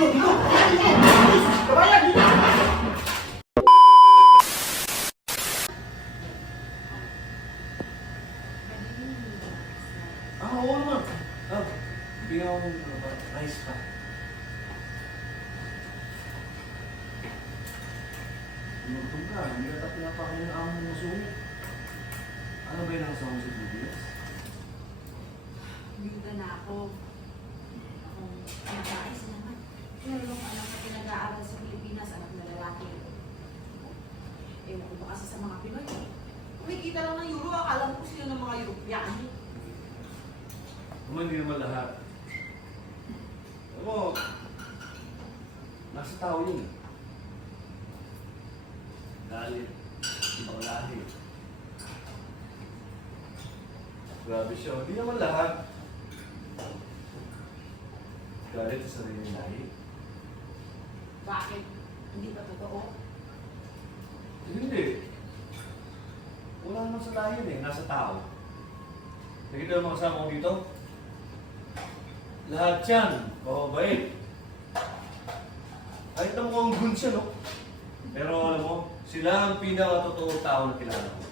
Kabayan, dito! Oo naman. Bigyan ako ng rice pa. Inutom ka. Hindi ka tapos napakain ng amo mo sungit. Ano ba yung nakasama mo sa BBS? Bigla na ako. Akong nag-aayos naman. Pero yung anak na pinag-aaral sa Pilipinas, anak na lalaki. Ewan ko ba kasi sa mga Pinoy. Kumikita lang ng Euro, akala ko sila ng mga European. Naman, hindi naman lahat. Alam mo, nasa tao yun. Galit, ibang lahi. Grabe siya, hindi naman lahat. Galit sa sarili ng lahi. Bakit? Hindi ba totoo? Hindi. Wala naman sa lahi yun eh, nasa tao. Nakita yung mga kasama ko dito? Lahat yan, mababait. Kahit na mukhang gun siya, no? Pero alam mo, sila ang pinaka-totoong tao na kilala ko.